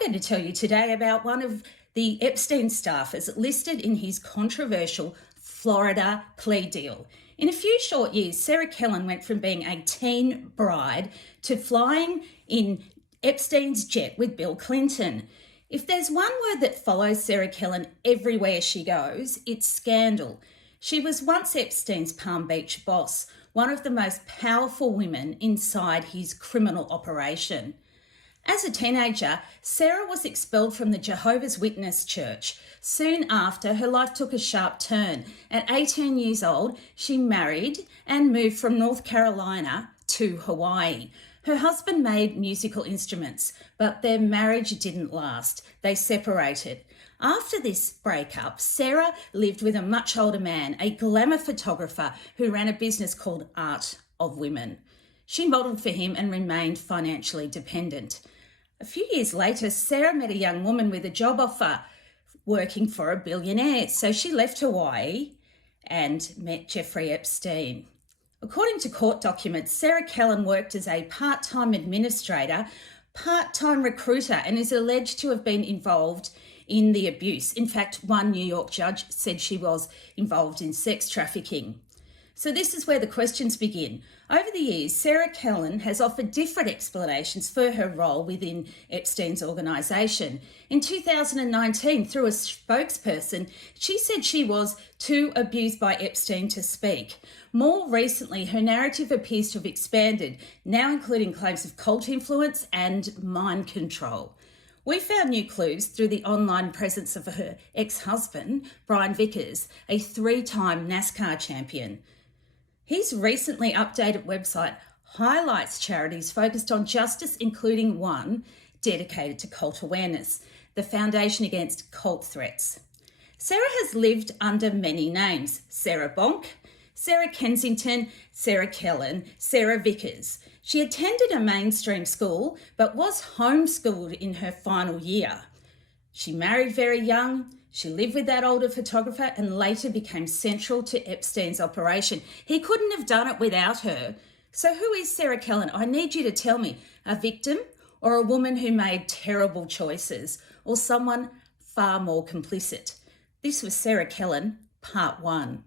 going to tell you today about one of the Epstein staffers listed in his controversial Florida plea deal. In a few short years, Sarah Kellen went from being a teen bride to flying in Epstein's jet with Bill Clinton. If there's one word that follows Sarah Kellen everywhere she goes, it's scandal. She was once Epstein's Palm Beach boss, one of the most powerful women inside his criminal operation. As a teenager, Sarah was expelled from the Jehovah's Witness church. Soon after, her life took a sharp turn. At 18 years old, she married and moved from North Carolina to Hawaii. Her husband made musical instruments, but their marriage didn't last. They separated. After this breakup, Sarah lived with a much older man, a glamour photographer who ran a business called Art of Women. She modelled for him and remained financially dependent. A few years later, Sarah met a young woman with a job offer working for a billionaire. So she left Hawaii and met Jeffrey Epstein. According to court documents, Sarah Kellen worked as a part-time administrator, part-time recruiter, and is alleged to have been involved in the abuse. In fact, one New York judge said she was involved in sex trafficking. So this is where the questions begin. Over the years, Sarah Kellen has offered different explanations for her role within Epstein's organisation. In 2019, through a spokesperson, she said she was too abused by Epstein to speak. More recently, her narrative appears to have expanded, now including claims of cult influence and mind control. We found new clues through the online presence of her ex-husband, Brian Vickers, a 3-time NASCAR champion. His recently updated website highlights charities focused on justice, including one dedicated to cult awareness, the Foundation Against Cult Threats. Sarah has lived under many names: Sarah Bonk, Sarah Kensington, Sarah Kellen, Sarah Vickers. She attended a mainstream school but was homeschooled in her final year. She married very young. She lived with that older photographer and later became central to Epstein's operation. He couldn't have done it without her. So who is Sarah Kellen? I need you to tell me. A victim, or a woman who made terrible choices, or someone far more complicit? This was Sarah Kellen, Part 1.